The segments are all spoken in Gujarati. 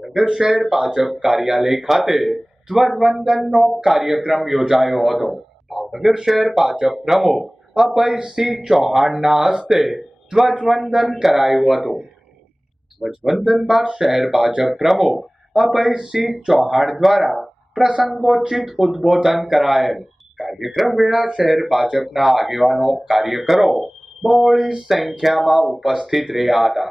ભાવનગર શહેર ભાજપ કાર્યાલય ખાતે ધ્વજવંદનનો કાર્યક્રમ યોજાયો હતો. ભાવનગર શહેર ભાજપ પ્રમુખ અભયસિંહ ચૌહાણના હસ્તે ધ્વજવંદન કરાયું હતું. ધ્વજવંદન બાદ શહેર ભાજપ પ્રમુખ અભયસિંહ ચૌહાણ દ્વારા પ્રસંગોચિત ઉદ્બોધન કરાયેલ. કાર્યક્રમ વેળા શહેર ભાજપના આગેવાનો કાર્યકરો બહોળી સંખ્યામાં ઉપસ્થિત રહ્યા હતા.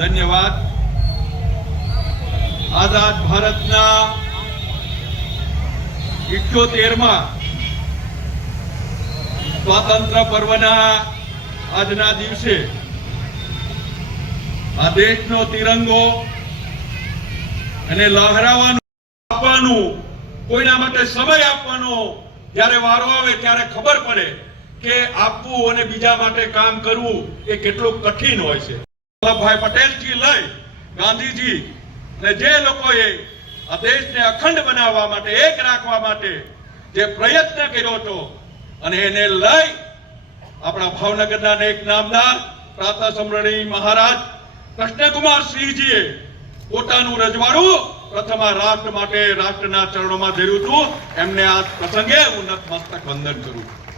ધન્યવાદ. આઝાદ ભારતના ઇઠ્યોતેરમાં સ્વાતંત્ર પર્વના આજના દિવસે આ દેશનો તિરંગો અને લહેરાવાનું આપવાનું, કોઈના માટે સમય આપવાનો જ્યારે વારો આવે ત્યારે ખબર પડે કે આપવું અને બીજા માટે કામ કરવું એ કેટલું કઠિન હોય છે. વલ્લભભાઈ પટેલથી લઈ ગાંધીજી ને જે લોકોએ આ દેશને અખંડ બનાવવા માટે, એક રાખવા માટે જે પ્રયત્ન કર્યો હતો, અને એને લઈ આપણા ભાવનગરના એક નામદાર પ્રાતઃ સમરણી મહારાજ કૃષ્ણકુમાર સિંહજીએ પોતાનું રજવાડું પ્રથમ રાષ્ટ્ર માટે રાષ્ટ્રના ચરણોમાં ધર્યું હતું. એમને આ પ્રસંગે હું નતમસ્તક વંદન કરું છું.